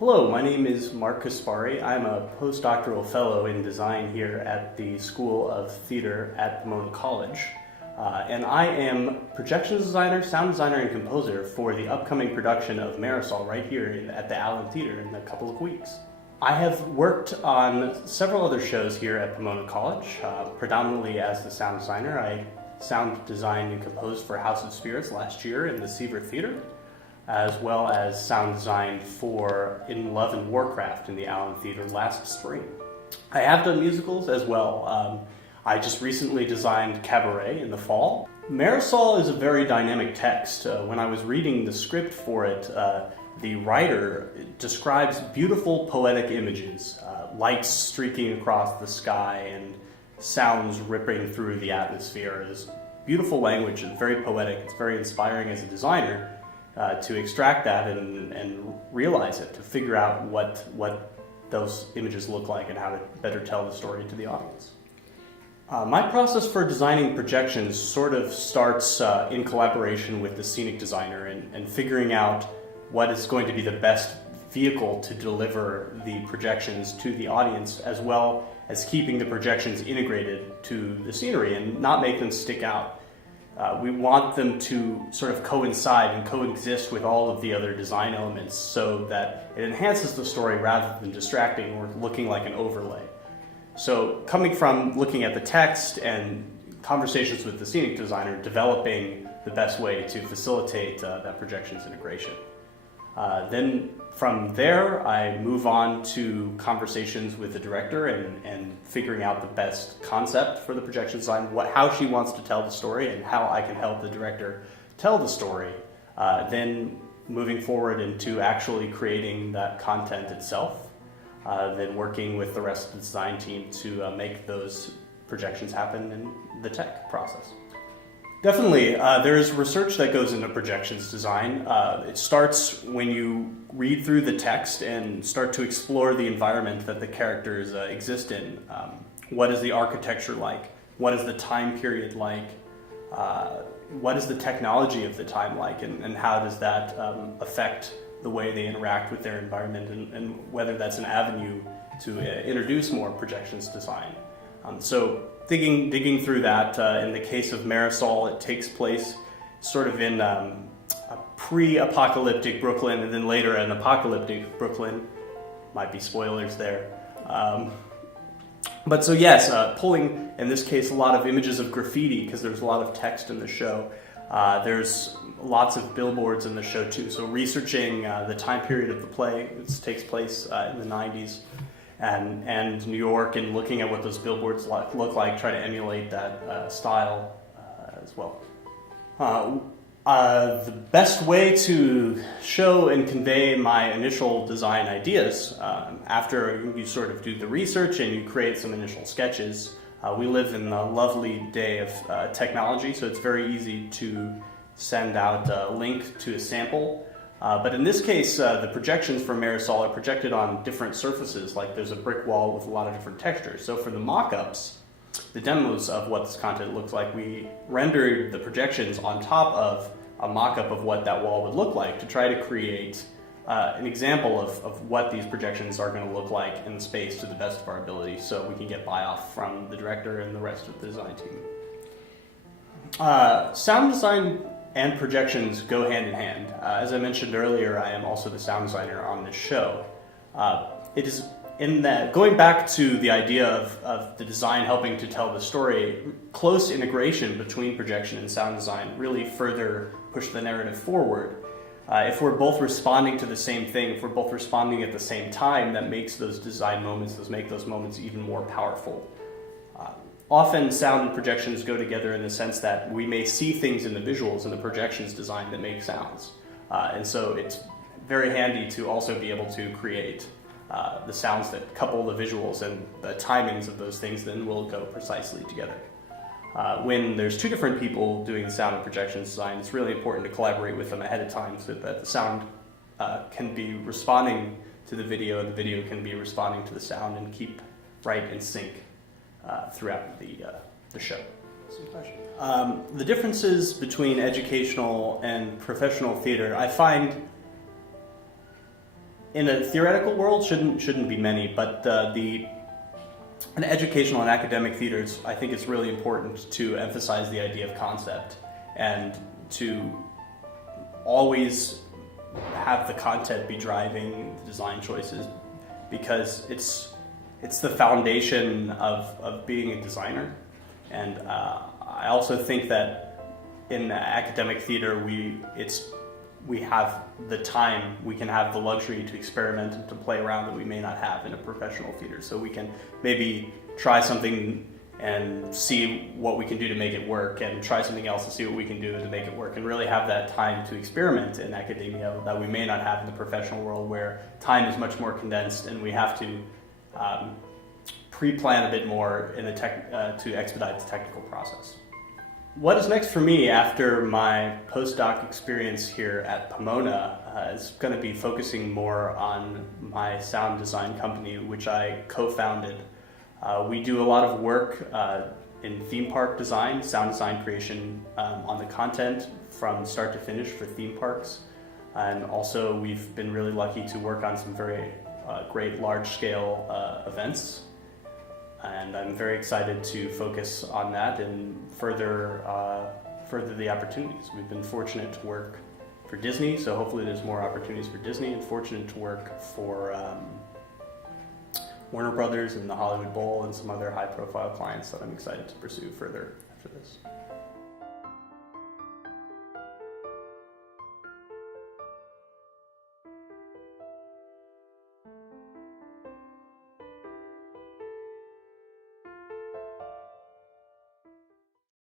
Hello, my name is Mark Kaspari. I'm a postdoctoral fellow in design here at the School of Theater at Pomona College. And I am projections designer, sound designer, and composer for the upcoming production of Marisol right here at the Allen Theater in a couple of weeks. I have worked on several other shows here at Pomona College, predominantly as the sound designer. I sound designed and composed for House of Spirits last year in the Seaver Theater, as well as sound design for In Love and Warcraft in the Allen Theater last spring. I have done musicals as well. I just recently designed Cabaret in the fall. Marisol is a very dynamic text. When I was reading the script for it, the writer describes beautiful poetic images, lights streaking across the sky and sounds ripping through the atmosphere. It's beautiful language and very poetic. It's very inspiring as a designer to extract that and realize it, to figure out what those images look like and how to better tell the story to the audience. My process for designing projections sort of starts in collaboration with the scenic designer and figuring out what is going to be the best vehicle to deliver the projections to the audience, as well as keeping the projections integrated to the scenery and not make them stick out. We want them to sort of coincide and coexist with all of the other design elements so that it enhances the story rather than distracting or looking like an overlay. So coming from looking at the text and conversations with the scenic designer, developing the best way to facilitate that projections integration. Then from there, I move on to conversations with the director and figuring out the best concept for the projection design, how she wants to tell the story and how I can help the director tell the story. Then moving forward into actually creating that content itself. Then working with the rest of the design team to make those projections happen in the tech process. Definitely, there's research that goes into projections design. It starts when you read through the text and start to explore the environment that the characters exist in. What is the architecture like? What is the time period like? What is the technology of the time like? And how does that affect the way they interact with their environment and whether that's an avenue to introduce more projections design. So digging through that, in the case of Marisol, it takes place sort of in a pre-apocalyptic Brooklyn and then later an apocalyptic Brooklyn. Might be spoilers there. But so yes, pulling, in this case, a lot of images of graffiti because there's a lot of text in the show. There's lots of billboards in the show too. So researching the time period of the play, it takes place in the 90s. And New York, and looking at what those billboards look like, try to emulate that style as well. The best way to show and convey my initial design ideas, after you sort of do the research and you create some initial sketches, we live in a lovely day of technology, so it's very easy to send out a link to a sample. But in this case, the projections for Marisol are projected on different surfaces, like there's a brick wall with a lot of different textures. So for the mock-ups, the demos of what this content looks like, we rendered the projections on top of a mock-up of what that wall would look like to try to create an example of what these projections are going to look like in space to the best of our ability, so we can get buy-off from the director and the rest of the design team. Sound design and projections go hand in hand. As I mentioned earlier, I am also the sound designer on this show. It is in that, going back to the idea of the design helping to tell the story, close integration between projection and sound design really further push the narrative forward. If we're both responding to the same thing, if we're both responding at the same time, that makes those design moments, those moments even more powerful. Often sound and projections go together in the sense that we may see things in the visuals and the projections design that make sounds. And so it's very handy to also be able to create the sounds that couple the visuals, and the timings of those things then will go precisely together. When there's two different people doing the sound and projections design, it's really important to collaborate with them ahead of time so that the sound can be responding to the video and the video can be responding to the sound and keep right in sync throughout the show. The differences between educational and professional theater, I find in a theoretical world shouldn't be many, but in educational and academic theaters, I think it's really important to emphasize the idea of concept and to always have the content be driving the design choices, because it's the foundation of being a designer. And I also think that in academic theater, we have the time, we can have the luxury to experiment and to play around that we may not have in a professional theater. So we can maybe try something and see what we can do to make it work, and try something else and see what we can do to make it work, and really have that time to experiment in academia that we may not have in the professional world, where time is much more condensed and we have to pre-plan a bit more in the to expedite the technical process. What is next for me after my postdoc experience here at Pomona is going to be focusing more on my sound design company, which I co-founded. We do a lot of work in theme park design, sound design creation on the content from start to finish for theme parks. And also we've been really lucky to work on some very great large-scale events. And I'm very excited to focus on that and further the opportunities. We've been fortunate to work for Disney, so hopefully there's more opportunities for Disney, and fortunate to work for Warner Brothers and the Hollywood Bowl and some other high-profile clients that I'm excited to pursue further after this.